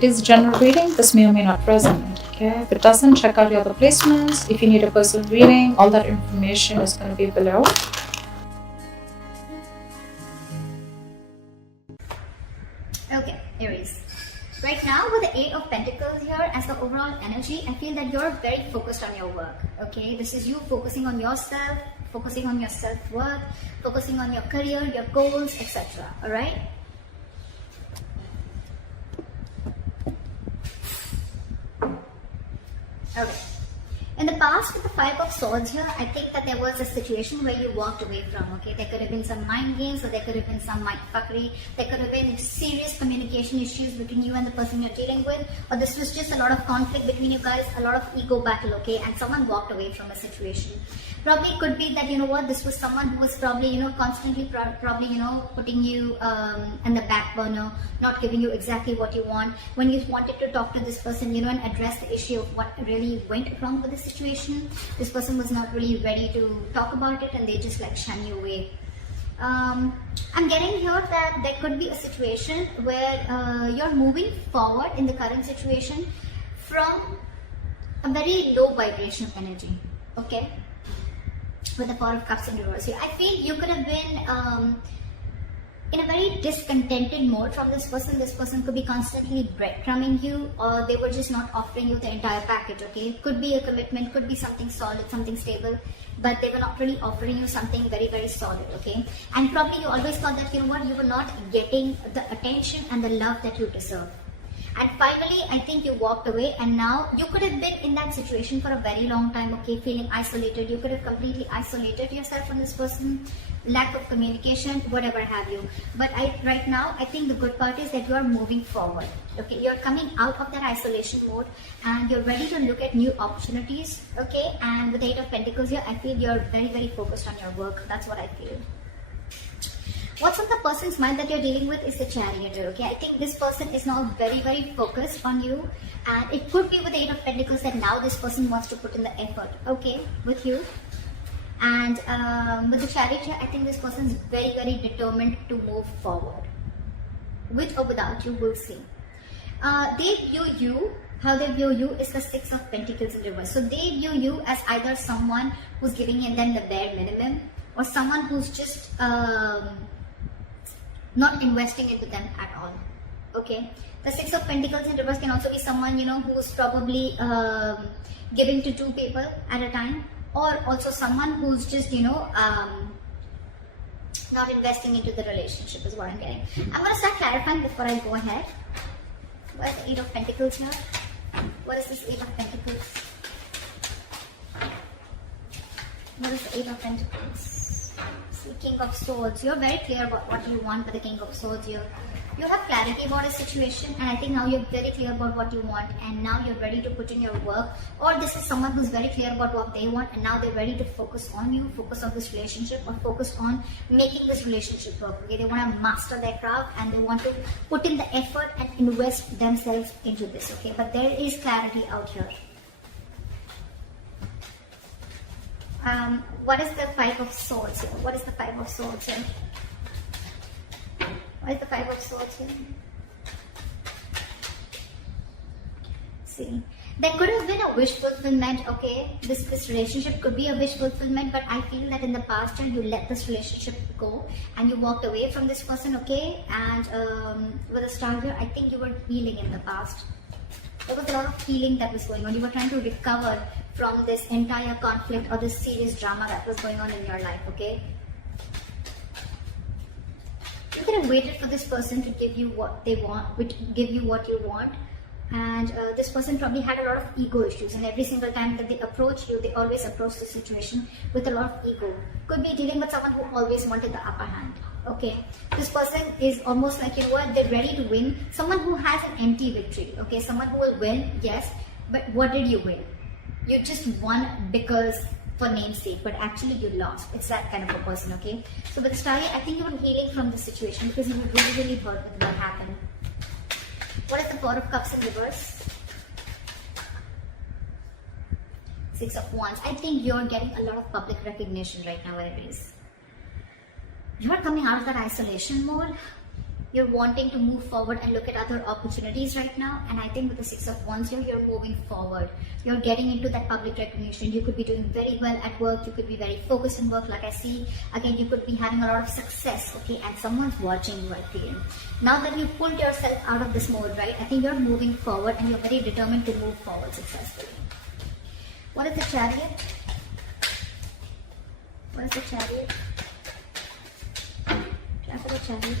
It is general reading. This may or may not resonate. Okay, if it doesn't, check out your other placements. If you need a personal reading, all that information is going to be below. Okay, Aries. Right now with the Eight of Pentacles here as the overall energy, I feel that you're very focused on your work. Okay, this is you focusing on yourself, focusing on your self-worth, focusing on your career, your goals, etc. Alright? Okay. In the past, with the Five of Swords here, I think that there was a situation where you walked away from, okay? There could have been some mind games, or there could have been some mind fuckery. There could have been serious communication issues between you and the person you're dealing with, or this was just a lot of conflict between you guys, a lot of ego battle, okay? And someone walked away from a situation. Probably could be that, you know what, this was someone who was probably, you know, constantly probably, you know, putting you in the back burner, not giving you exactly what you want. When you wanted to talk to this person, you know, and address the issue of what really went wrong with the situation, this person was not really ready to talk about it and they just like shun you away. I'm getting here that there could be a situation where you're moving forward in the current situation from a very low vibration energy, okay? With the Four of Cups in reverse here, I feel you could have been in a very discontented mode from this person. This person could be constantly breadcrumbing you, or they were just not offering you the entire package, okay? Could be a commitment, could be something solid, something stable, but they were not really offering you something very, very solid, okay? And probably you always thought that, you know what, you were not getting the attention and the love that you deserve. And finally, I think you walked away, and now you could have been in that situation for a very long time, okay, feeling isolated. You could have completely isolated yourself from this person, lack of communication, whatever have you. But right now, I think the good part is that you are moving forward, okay? You're coming out of that isolation mode and you're ready to look at new opportunities, okay? And with the Eight of Pentacles here, I feel you're very, very focused on your work. That's what I feel. What's on the person's mind that you're dealing with is the Chariot, okay? I think this person is now very, very focused on you, and it could be with the Eight of Pentacles that now this person wants to put in the effort, okay, with you. And with the Chariot here, I think this person is very, very determined to move forward. With or without you, we'll see. They view you, how they view you is the Six of Pentacles in reverse. So they view you as either someone who's giving them the bare minimum, or someone who's just not investing into them at all, okay? The Six of Pentacles in reverse can also be someone, you know, who's probably giving to two people at a time, or also someone who's just, you know, not investing into the relationship is what I'm getting. I'm going to start clarifying before I go ahead. What is the Eight of Pentacles here? What is this Eight of Pentacles? What is the Eight of Pentacles? King of Swords. You're very clear about what you want with the King of Swords here. You have clarity about a situation, and I think now you're very clear about what you want, and now you're ready to put in your work. Or this is someone who's very clear about what they want, and now they're ready to focus on you, focus on this relationship, or focus on making this relationship work, okay? They want to master their craft and they want to put in the effort and invest themselves into this, okay? But there is clarity out here. What is the Five of Swords here? What is the Five of Swords here? What is the Five of Swords here? See, there could have been a wish fulfillment, okay? This relationship could be a wish fulfillment, but I feel that in the past year you let this relationship go and you walked away from this person, okay? And with a star here, I think you were healing in the past. There was a lot of healing that was going on. You were trying to recover from this entire conflict or this serious drama that was going on in your life, okay? You could have waited for this person to give you what they want, give you what you want. And this person probably had a lot of ego issues, and every single time that they approach you, they always approach the situation with a lot of ego. Could be dealing with someone who always wanted the upper hand, okay? This person is almost like, you know what, they're ready to win. Someone who has an empty victory, okay? Someone who will win, yes, but what did you win? You just won because for namesake, but actually you lost. It's that kind of a person, okay? So with Starry, I think you were healing from this situation because you were really, really hurt with what happened. What is the Four of Cups in reverse? Six of Wands. I think you're getting a lot of public recognition right now, Aries. You're coming out of that isolation mode You're wanting to move forward and look at other opportunities right now. And I think with the Six of Wands here, you're moving forward. You're getting into that public recognition. You could be doing very well at work. You could be very focused in work, like I see. Again, you could be having a lot of success, okay? And someone's watching you, I feel. Now that you pulled yourself out of this mode, right? I think you're moving forward and you're very determined to move forward successfully. What is the Chariot? What is the Chariot? Try for the Chariot.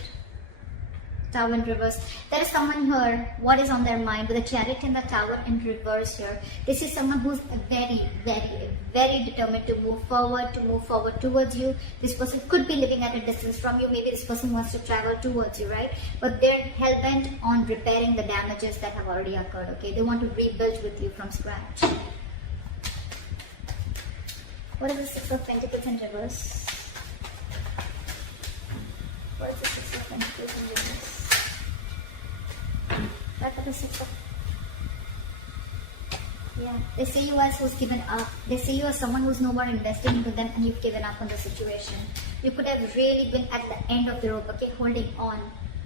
Tower in reverse. There is someone here, what is on their mind with the Chariot and the Tower in reverse here. This is someone who's very, very, very determined to move forward towards you. This person could be living at a distance from you. Maybe this person wants to travel towards you, right? But they're hell-bent on repairing the damages that have already occurred, okay? They want to rebuild with you from scratch. What is the Six of Pentacles in reverse? What is the Six of Pentacles in reverse? Back at the Six of... Yeah, they see you as who's given up. They see you as someone who's no more investing into them and you've given up on the situation. You could have really been at the end of the rope, okay, holding on,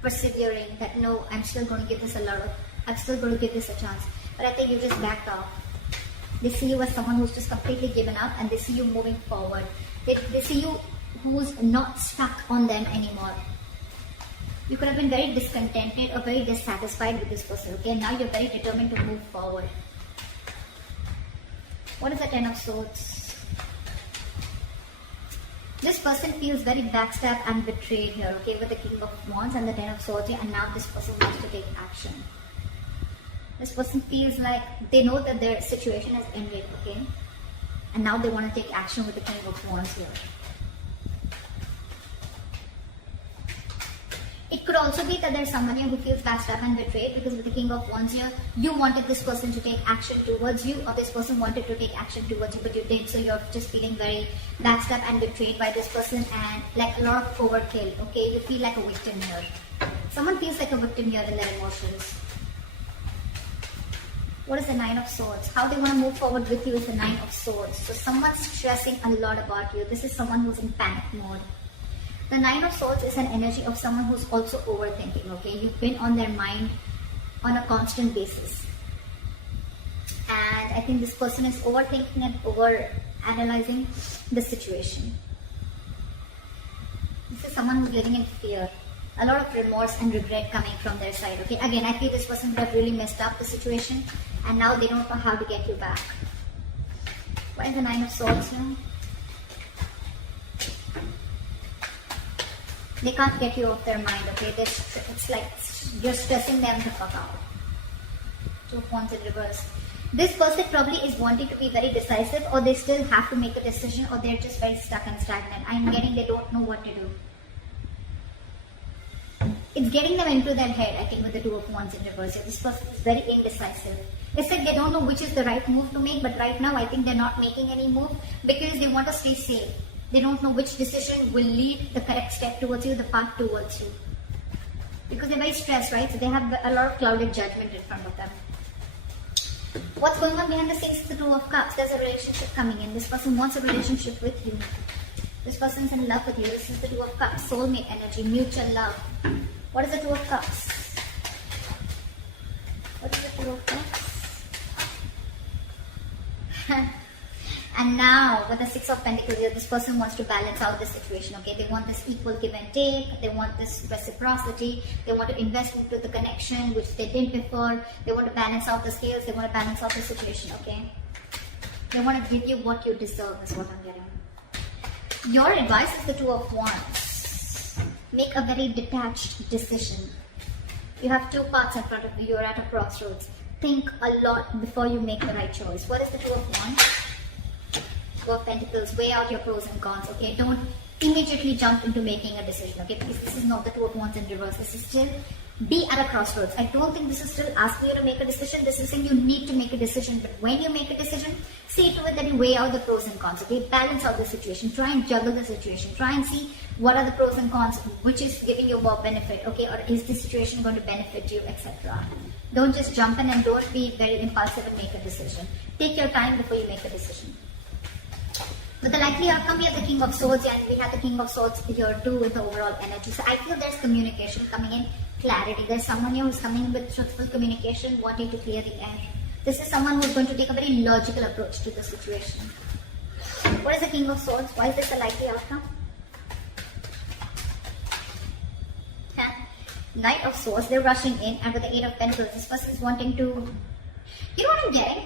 persevering, that no, I'm still going to give this a chance. But I think you just backed off. They see you as someone who's just completely given up and they see you moving forward. They see you who's not stuck on them anymore. You could have been very discontented or very dissatisfied with this person, okay? And now you're very determined to move forward. What is the Ten of Swords? This person feels very backstabbed and betrayed here, okay? With the King of Wands and the Ten of Swords here, and now this person wants to take action. This person feels like they know that their situation has ended, okay? And now they want to take action with the King of Wands here. It could also be that there's someone here who feels backstabbed and betrayed, because with the King of Wands here, you wanted this person to take action towards you, or this person wanted to take action towards you, but you didn't. So you're just feeling very backstabbed and betrayed by this person, and like a lot of overkill, okay? You feel like a victim here. Someone feels like a victim here in their emotions. What is the Nine of Swords? How they want to move forward with you is the Nine of Swords. So someone's stressing a lot about you. This is someone who's in panic mode. The Nine of Swords is an energy of someone who's also overthinking, okay? You've been on their mind on a constant basis. And I think this person is overthinking and over-analyzing the situation. This is someone who's living in fear. A lot of remorse and regret coming from their side, okay? Again, I feel this person would have really messed up the situation and now they don't know how to get you back. What is the Nine of Swords now? They can't get you off their mind, okay? It's like you're stressing them the fuck out. Two of Wands in reverse. This person probably is wanting to be very decisive, or they still have to make a decision, or they're just very stuck and stagnant. I'm getting they don't know what to do. It's getting them into their head, I think, with the Two of Wands in reverse. This person is very indecisive. It's like they don't know which is the right move to make, but right now I think they're not making any move because they want to stay safe. They don't know which decision will lead the correct step towards you, the path towards you. Because they're very stressed, right? So they have a lot of clouded judgment in front of them. What's going on behind the scenes is the Two of Cups. There's a relationship coming in. This person wants a relationship with you. This person's in love with you. This is the Two of Cups. Soulmate energy, mutual love. What is the Two of Cups? What is the Two of Cups? And now, with the Six of Pentacles here, this person wants to balance out the situation, okay? They want this equal give and take. They want this reciprocity. They want to invest into the connection, which they didn't before. They want to balance out the scales. They want to balance out the situation, okay? They want to give you what you deserve, is what I'm getting. Your advice is the Two of Wands. Make a very detached decision. You have two paths in front of you. You're at a crossroads. Think a lot before you make the right choice. What is the Two of Wands? Two of Pentacles. Weigh out your pros and cons, okay? Don't immediately jump into making a decision, okay? Because this is not the Two of Wands in reverse. This is still be at a crossroads. I don't think this is still asking you to make a decision. This is saying you need to make a decision. But when you make a decision, see to it that you weigh out the pros and cons, okay? Balance out the situation. Try and juggle the situation. Try and see what are the pros and cons, which is giving you more benefit, okay? Or is the situation going to benefit you, etc. Don't just jump in and don't be very impulsive and make a decision. Take your time before you make a decision. With the likely outcome, we have the King of Swords, and we have the King of Swords here too with the overall energy. So I feel there's communication coming in, clarity. There's someone here who's coming with truthful communication, wanting to clear the air. This is someone who's going to take a very logical approach to the situation. What is the King of Swords? Why is this a likely outcome? Knight of Swords, they're rushing in, and with the Eight of Pentacles, this person is wanting to, you know what I'm getting?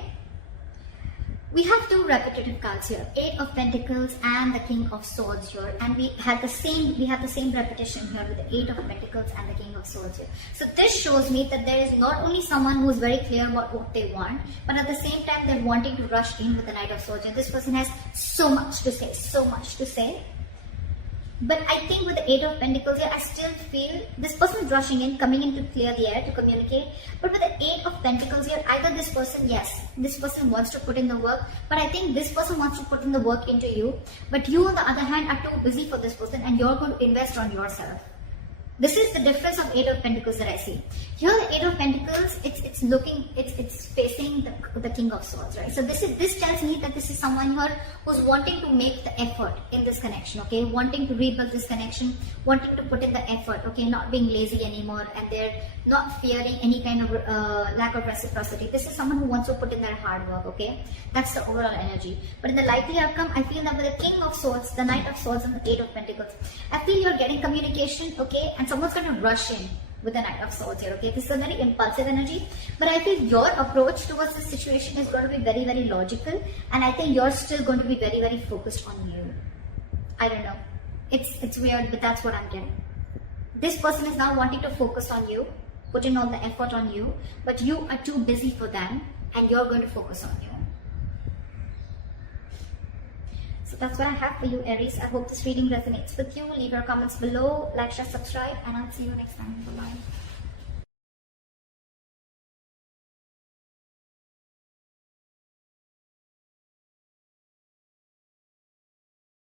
We have two repetitive cards here, Eight of Pentacles and the King of Swords here, and we have the same repetition here with the Eight of Pentacles and the King of Swords here. So this shows me that there is not only someone who is very clear about what they want, but at the same time they're wanting to rush in with the Knight of Swords. And this person has so much to say. But I think with the Eight of Pentacles here, I still feel this person is rushing in, coming in to clear the air, to communicate. But with the Eight of Pentacles here, either this person wants to put in the work, but I think this person wants to put in the work into you. But you, on the other hand, are too busy for this person, and you're going to invest on yourself. This is the difference of Eight of Pentacles that I see. Here, the Eight of Pentacles, it's facing the King of Swords, right? So this tells me that this is someone here who's wanting to make the effort in this connection, okay? Wanting to rebuild this connection, wanting to put in the effort, okay? Not being lazy anymore, and they're not fearing any kind of lack of reciprocity. This is someone who wants to put in their hard work, okay? That's the overall energy. But in the likely outcome, I feel that with the King of Swords, the Knight of Swords, and the Eight of Pentacles, I feel you're getting communication, okay? And someone's going to rush in with the Knight of Swords here, okay? This is a very impulsive energy, but I feel your approach towards this situation is going to be very, very logical, and I think you're still going to be very, very focused on you. I don't know. It's weird, but that's what I'm getting. This person is now wanting to focus on you, put in all the effort on you, but you are too busy for them, and you're going to focus on you. So that's what I have for you, Aries. I hope this reading resonates with you. Leave your comments below, like, share, subscribe, and I'll see you next time. Bye-bye.